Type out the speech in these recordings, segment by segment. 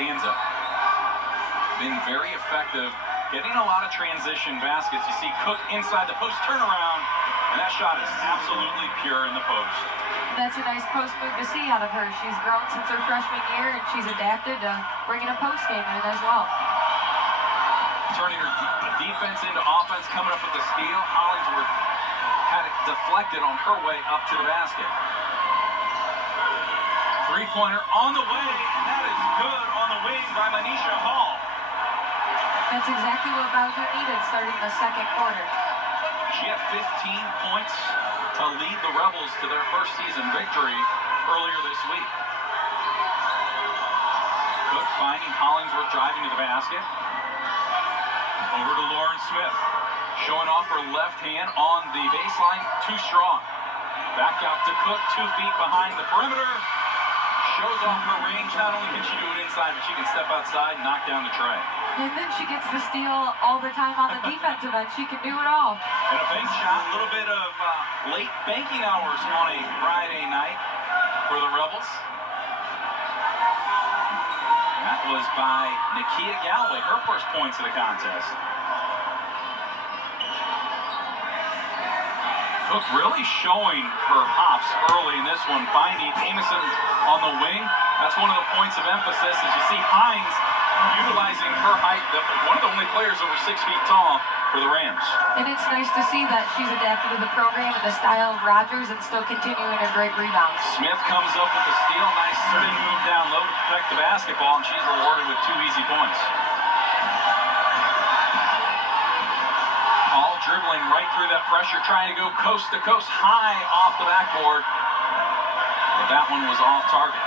Costanza. Been very effective, getting a lot of transition baskets. You see Cooke inside the post turnaround, and that shot is absolutely pure in the post. That's a nice post move to see out of her. She's grown since her freshman year, and she's adapted to bringing a post game in as well. Turning her defense into offense, coming up with the steal. Hollingsworth had it deflected on her way up to the basket. Three-pointer on the way, and that is good on the wing by Manisha Hall. That's exactly what Bowser needed starting the second quarter. She had 15 points to lead the Rebels to their first season victory earlier this week. Cooke finding Hollingsworth driving to the basket. Over to Lauren Smith. Showing off her left hand on the baseline. Too strong. Back out to Cooke, 2 feet behind the perimeter. Shows off her range. Not only can she do it inside, but she can step outside and knock down the tray. And then she gets the steal all the time on the defensive end. She can do it all. And a bank shot, a little bit of late banking hours on a Friday night for the Rebels. That was by Nakia Galloway, her first points of the contest. Cooke really showing her hops early in this one, finding Amison on the wing. That's one of the points of emphasis as you see Hines utilizing her height, one of the only players over 6 feet tall for the Rams. And it's nice to see that she's adapted to the program and the style of Rogers and still continuing her great rebounds. Smith comes up with the steal, nice spin move down low to protect the basketball, and she's rewarded with 2 easy points. Hall dribbling right through that pressure, trying to go coast to coast, high off the backboard, but that one was off target.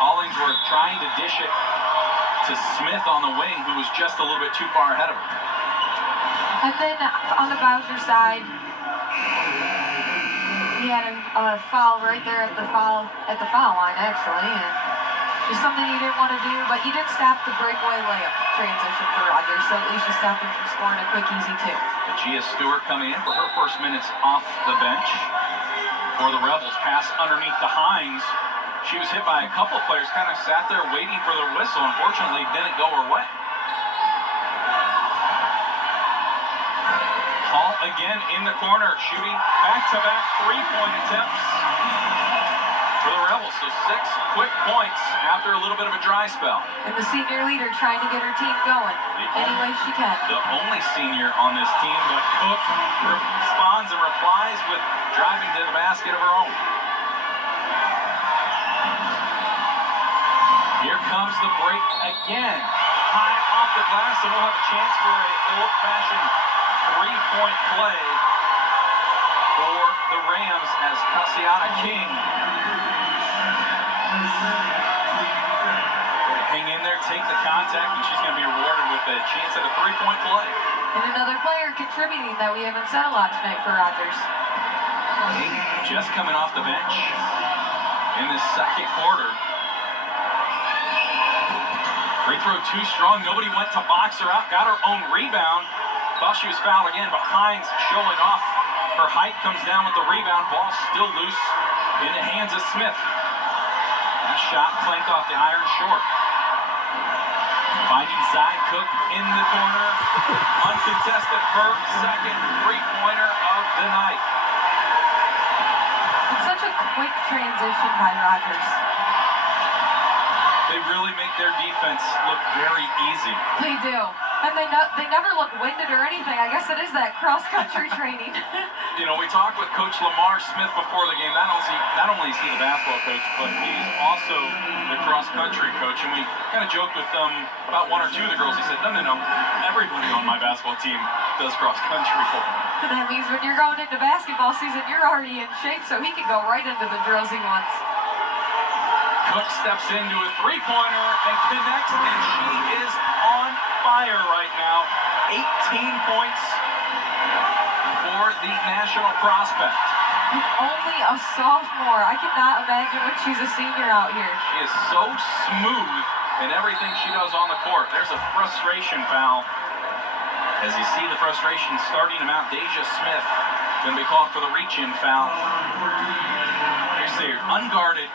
Hollingsworth trying to dish it to Smith on the wing, who was just a little bit too far ahead of her. And then on the Bowser side, he had a foul right there at the foul line, actually, and just something he didn't want to do, but he did stop the breakaway layup transition for Rogers, so at least he stopped him from scoring a quick, easy 2. Gia Stewart coming in for her first minutes off the bench for the Rebels. Pass underneath to Hines. She was hit by a couple of players, kind of sat there waiting for their whistle. Unfortunately, didn't go her way. Hall again in the corner, shooting back-to-back 3-point attempts for the Rebels. So 6 quick points after a little bit of a dry spell. And the senior leader trying to get her team going any way she can. The only senior on this team, but Cooke responds and replies with driving to the basket of her own. Here comes the break again. High off the glass, and we'll have a chance for an old-fashioned 3-point play for the Rams as Cassiana King hang in there, take the contact, and she's going to be rewarded with a chance at a 3-point play. And another player contributing that we haven't said a lot tonight for Rogers. Just coming off the bench in this second quarter. Free throw too strong. Nobody went to box her out. Got her own rebound. Thought she was fouled again, but Hines showing off. Her height comes down with the rebound. Ball still loose in the hands of Smith. That shot clanked off the iron short. Finding Zia Cooke in the corner. Uncontested, her second 3-pointer of the night. It's such a quick transition by Rogers. They really make their defense look very easy. They do. And they never look winded or anything. I guess it is that cross-country training. You know, we talked with Coach Lamar Smith before the game. Not only is he the basketball coach, but he's also the cross-country coach. And we kind of joked with about 1 or 2 of the girls. He said, no. Everybody on my basketball team does cross-country for me. That means when you're going into basketball season, you're already in shape, so he can go right into the drills he wants. Cooke steps into a 3-pointer and connects, and she is on fire right now. 18 points for the national prospect. And only a sophomore. I cannot imagine when she's a senior out here. She is so smooth in everything she does on the court. There's a frustration foul. As you see the frustration starting to mount, Deja Smith going to be called for the reach-in foul. You see her unguarded.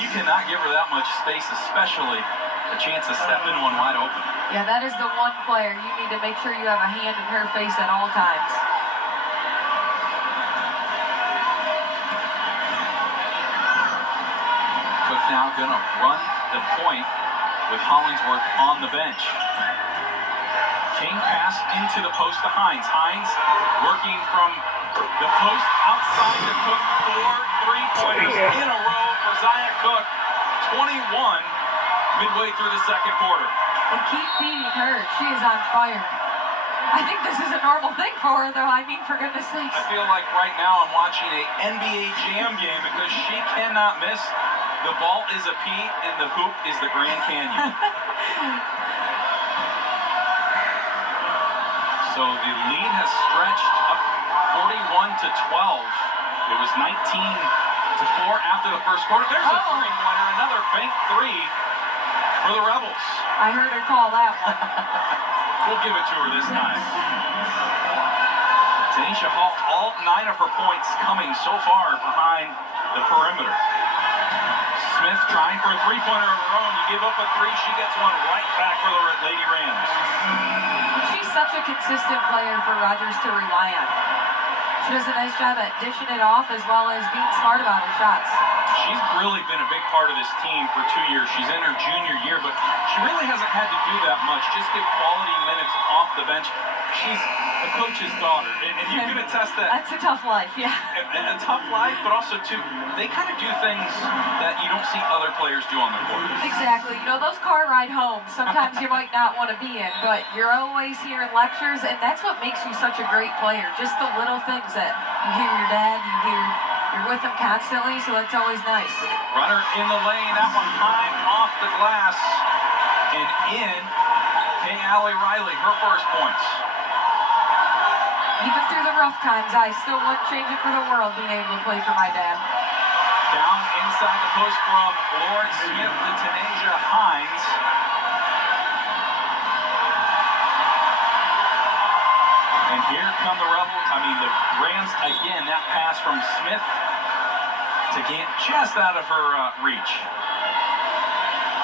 You cannot give her that much space, especially a chance to step in one wide open. Yeah, that is the one player you need to make sure you have a hand in her face at all times. Cook now going to run the point with Hollingsworth on the bench. King pass into the post to Hines. Hines working from the post outside to Cook. 4 3-pointers in a row for Zia Cooke. 21 midway through the second quarter. And keep feeding her. She is on fire. I think this is a normal thing for her, though. I mean, for goodness sakes. I feel like right now I'm watching a NBA Jam game because she cannot miss. The ball is a P and the hoop is the Grand Canyon. So the lead has stretched up 41 to 12. It was 19 to 4 after the first quarter. There's a three-pointer, another bank three for the Rebels. I heard her call that one. We'll give it to her this time. Tanisha Hall, all 9 of her points coming so far behind the perimeter. Smith trying for a three-pointer of her own. You give up a 3, she gets one right back for the Lady Rams. She's such a consistent player for Rogers to rely on. She does a nice job at dishing it off as well as being smart about her shots. She's really been a big part of this team for 2 years. She's in her junior year, but she really hasn't had to do that much. Just get quality minutes off the bench. She's a coach's daughter, and you can attest that. That's a tough life, yeah. A tough life, but also, too, they kind of do things that you don't see other players do on the court. Exactly. You know, those car ride home, sometimes you might not want to be in, but you're always hearing lectures, and that's what makes you such a great player. Just the little things that you hear your dad, you're with him constantly, so that's always nice. Runner in the lane, that one high off the glass, and in. Kay Allie Riley, her first points. Even through the rough times, I still wouldn't change it for the world being able to play for my dad. Down inside the post from Lauren Smith to Tanasia Hines. And here come the the Rams again. That pass from Smith to Gant just out of her reach.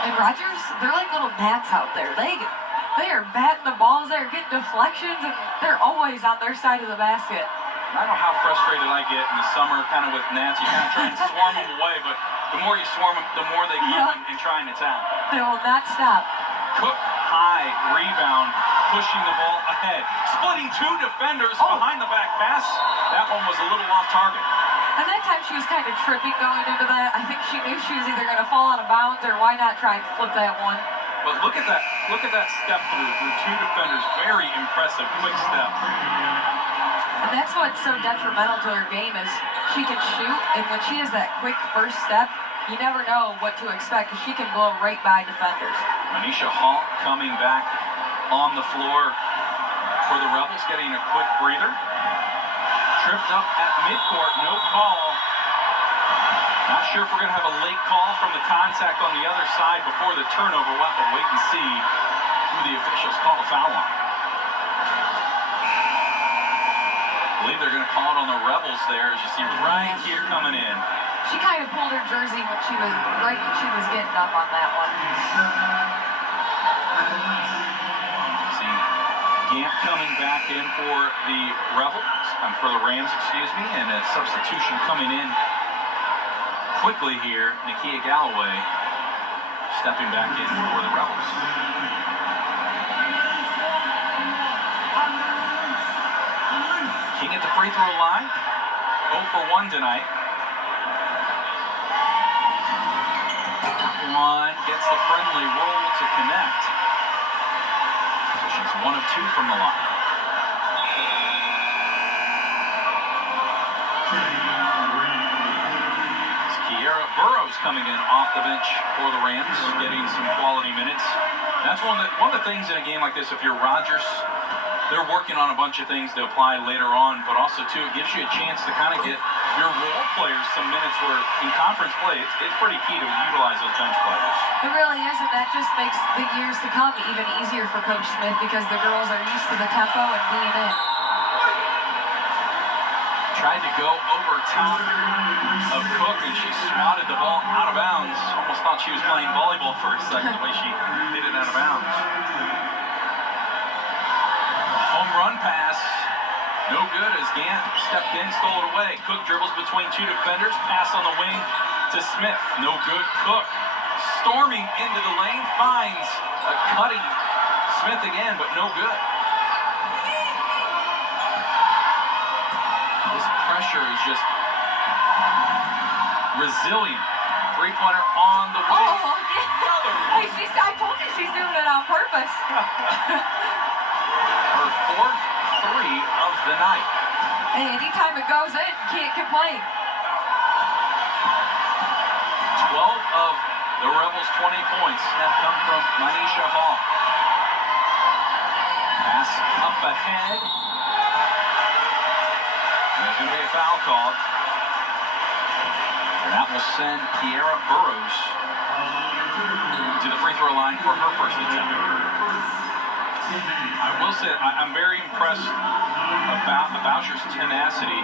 And Rogers, they're like little gnats out there. They are batting the balls, they're getting deflections, and they're always on their side of the basket. I know how frustrated I get in the summer, kind of with gnats. You kind of try and swarm them away, but the more you swarm them, the more they come and try and attack. They will not stop. Cook, high rebound, pushing the ball ahead. Splitting 2 defenders behind the back pass. That one was a little off target. And that time she was kind of tripping going into that. I think she knew she was either going to fall out of bounds or why not try and flip that one. But look at that step through 2 defenders. Very impressive, quick step. And that's what's so detrimental to her game is she can shoot, and when she has that quick first step, you never know what to expect because she can blow right by defenders. Manisha Hall coming back on the floor for the Rebels, getting a quick breather. Tripped up at midcourt, no call. Not sure if we're going to have a late call from the contact on the other side before the turnover. We'll have to wait and see who the officials call a foul on. I believe they're going to call it on the Rebels there, as you see right here coming in. She kind of pulled her jersey when she was getting up on that one. See Gant coming back in for the for the Rams, and a substitution coming in quickly here. Nakia Galloway stepping back in for the Rebels. King at the free throw line, 0 for 1 tonight. One gets the friendly roll to connect. So she's 1 of 2 from the line. Kiera Burrows coming in off the bench for the Rams, getting some quality minutes. That's one of the things in a game like this, if you're Rogers, they're working on a bunch of things to apply later on, but also, too, it gives you a chance to kind of get your role players some minutes where in conference play, it's pretty key to utilize those bench players. It really is, and that just makes the years to come even easier for Coach Smith because the girls are used to the tempo and being in. tried to go over top of Cooke, and she swatted the ball out of bounds. Almost thought she was playing volleyball for a second, the way she hit it out of bounds. A home run pass, no good as Gant stepped in, stole it away. Cooke dribbles between two defenders, pass on the wing to Smith, no good. Cooke storming into the lane, finds a cutting Smith again, but no good. This pressure is just resilient. Three-pointer on the way. Oh, yeah. Hey, I told you she's doing it on purpose. Her fourth three of the night. Hey, anytime it goes in, can't complain. 12 of the Rebels' 20 points have come from Manisha Hall. Pass up ahead. There's going to be a foul called. And that will send Kiera Burrows to the free throw line for her first attempt. I will say I'm very impressed about the Boucher's tenacity.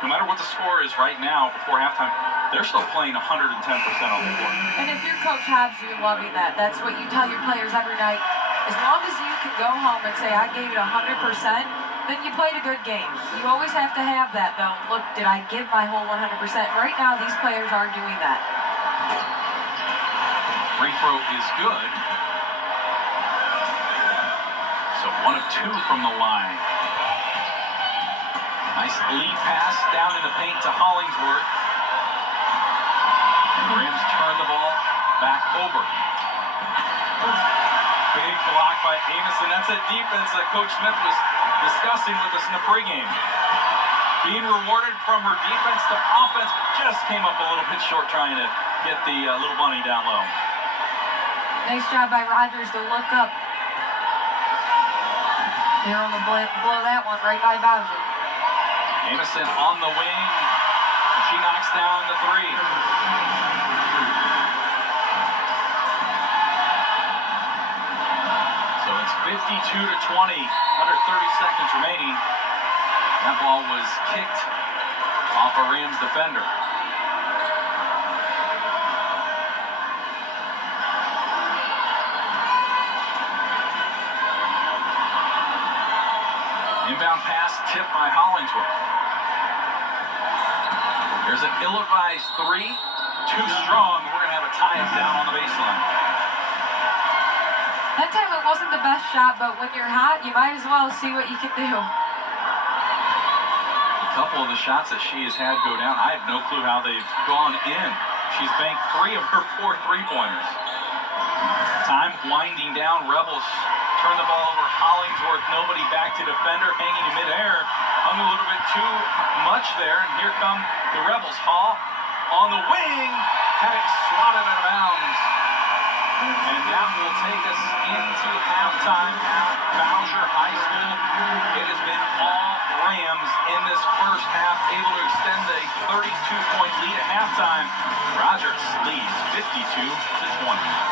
No matter what the score is right now before halftime, they're still playing 110% on the court. And if you're Coach Hobbs, you're loving that. That's what you tell your players every night. As long as you can go home and say, I gave it 100%, then you played a good game. You always have to have that, though. Look, did I give my whole 100%? Right now, these players are doing that. Free throw is good. So 1 of 2 from the line. Nice lead pass down in the paint to Hollingsworth. And the Rams turn the ball back over. Big block by Amos, and that's a defense that Coach Smith was discussing with us in the pregame. Being rewarded from her defense to offense, just came up a little bit short trying to get the little bunny down low. Nice job by Rogers to look up. They're on the blow that one right by Bowser. Amison on the wing. She knocks down the three. So it's 52-20, under 30 seconds remaining. That ball was kicked off a Rams defender. Inbound pass tipped by Hollingsworth. There's an ill-advised three. Too strong. We're going to have a tie-up down on the baseline. That time it wasn't the best shot, but when you're hot, you might as well see what you can do. A couple of the shots that she has had go down, I have no clue how they've gone in. She's banked 3 of her 4 three-pointers. Time winding down. Rebels turn the ball over. Hollingsworth, nobody back to defender, hanging in midair. Hung a little bit too much there, and here come the Rebels. Hall on the wing, had it swatted out of bounds. And that will take us into halftime at Bowser High School. It has been all Rams in this first half, able to extend a 32-point lead at halftime. Rogers leads 52-20.